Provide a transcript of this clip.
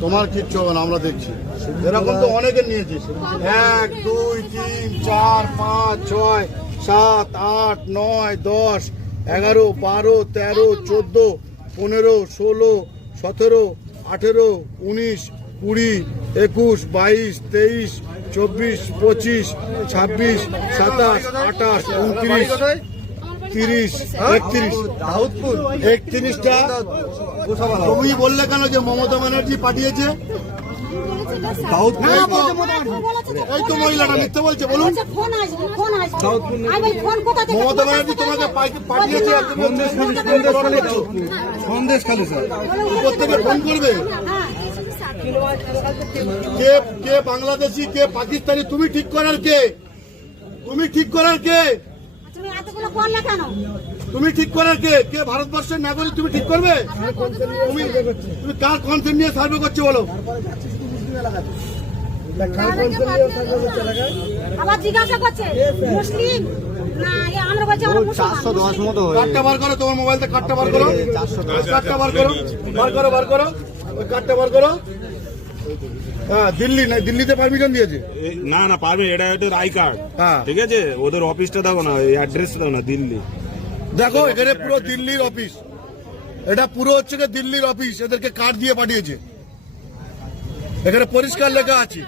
তোমার কিচ্ছু হবে না, আমরা দেখছি। এরকম তো অনেকে নিয়েছি। এক, দুই, তিন, চার, পাঁচ, ছয়, সাত, আট, নয়, দশ, এগারো, বারো, তেরো, চোদ্দ, পনেরো, ষোলো, সতেরো, আঠেরো, উনিশ, কুড়ি, একুশ, বাইশ, তেইশ, চব্বিশ, পঁচিশ, ছাব্বিশ, সাতাশ, আঠাশ, উনত্রিশ তিরিশ একত্রিশ। একত্রিশটা। তুমি বললে কেন যে মমতা ব্যানার্জি পাঠিয়েছে? হ্যাঁ, এই তো মহিলাটা মিথ্যে বলছে বলুন। ফোন আসবে ফোন আসবে। আমি বলি, ফোন কোথা থেকে মমতা ব্যানার্জি তোমাকে পাঠিয়েছে সন্দেশ খালি স্যার। প্রত্যেকে ফোন করবে। হ্যাঁ কে কে বাংলাদেশি কে পাকিস্তানি তুমি ঠিক করার কে? তুমি ঠিক করার কে? এতগুলো করলে কেন? তুমি ঠিক করার কে? কে ভারতবর্ষের নাগরিক তুমি ঠিক করবে? তুমি তুমি কার কনসেন্ট নিয়ে সার্ভে করছ বলো? আবার জিজ্ঞাসা করছে মুসলিম? না এ আমরা বলছি আমরা মুসলমান। কার্ডটা বার করো তোমার মোবাইল থেকে কার্ডটা বার করো। কার্ডটা বার করো বার করো বার করো। ওই কার্ডটা বার করো। হ্যাঁ দিল্লি না দিল্লিতে পারমিশন দিয়েছে? না না পারবে এটা ওদের আই কার্ড। হ্যাঁ। ঠিক আছে? ওদের অফিসটা দেখো না এই অ্যাড্রেস দাও না দিল্লি। দেখো এখানে পুরো দিল্লির অফিস এটা পুরো হচ্ছে দিল্লির অফিস এদেরকে কার্ড দিয়ে পাঠিয়েছে। এখানে পরিষ্কার লেখা আছে।